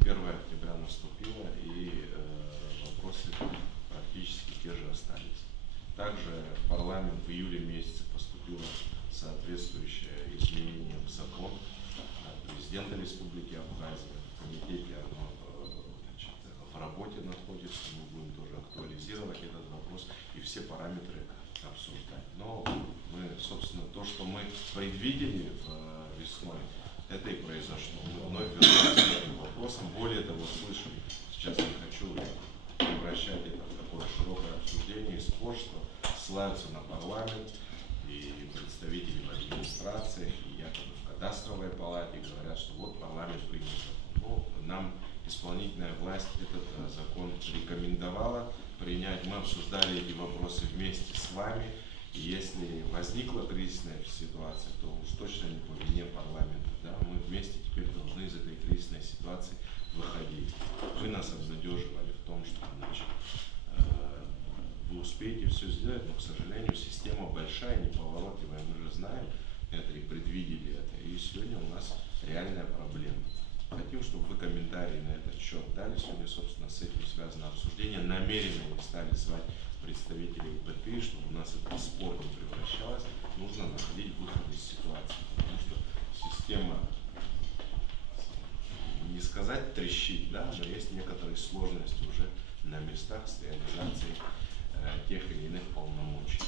1 октября наступило, и вопросы практически те же остались. Также в парламент в июле месяце поступило соответствующее изменение в закон президента Республики Абхазия. В комитете оно в работе находится, мы будем тоже актуализировать этот вопрос и все параметры обсуждать. Но мы, собственно, то, что мы предвидели весной, это и произошло. Мы вновь вернулись к этим вопросам. Более того, слышим, сейчас не хочу превращать это в такое широкое обсуждение, спор, что ссылаются на парламент и представители в администрациях, и якобы в кадастровой палате говорят, что вот парламент принял закон. Но нам исполнительная власть этот закон рекомендовала принять. Мы обсуждали эти вопросы вместе с вами. И если возникла кризисная ситуация, то уж точно не по вине парламента. Да? Мы вместе теперь должны из этой кризисной ситуации выходить. Вы нас обнадеживали в том, что вы успеете все сделать, но, к сожалению, система большая, неповоротливая. Мы же знаем это и предвидели это. И сегодня у нас реальная проблема. Хотим, чтобы вы комментарии на этот счет дали. Сегодня, собственно, с этим связано обсуждение. Намеренно не стали звать представителей ИПТ, чтобы у нас это в спор не превращалось. Нужно находить выход из ситуации. Потому что система, не сказать трещит, да, но есть некоторые сложности уже на местах с реализацией тех или иных полномочий.